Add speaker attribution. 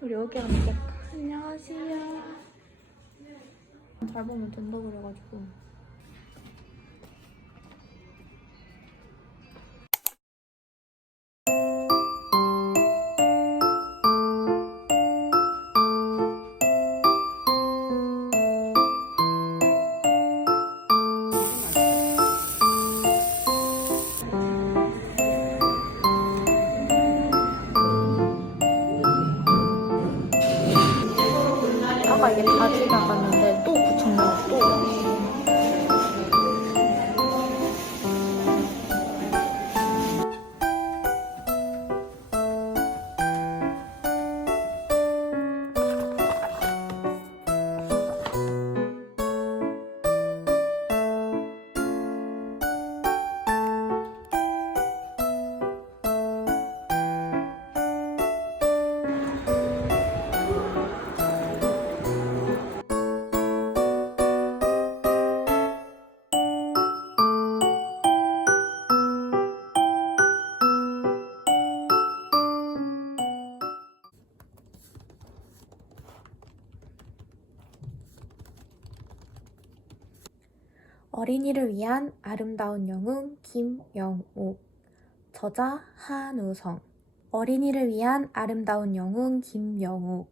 Speaker 1: 우리 여기 앉아. 안녕하세요. 잘 보면 된다 그래가지고. 아까 이게 다 지나갔는데 또 붙였나 또. 어린이를 위한 아름다운 영웅 김영옥 저자 한우성. 어린이를 위한 아름다운 영웅 김영옥